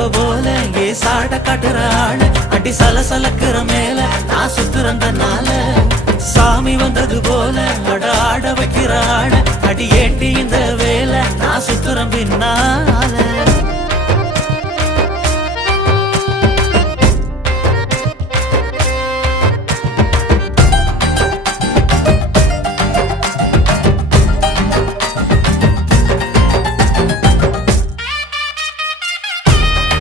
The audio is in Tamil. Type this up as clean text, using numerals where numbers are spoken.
குழம்ப போல ஏ சாட காட்டுற ஆளு அடி சலசலக்குற மேல நான் சுத்துறந்தனால சாமி வந்தது போல அட ஆட வைக்கிற ஆளு அடி ஏண்டி இந்த வேலை நான் சுத்துறேன் பின்னால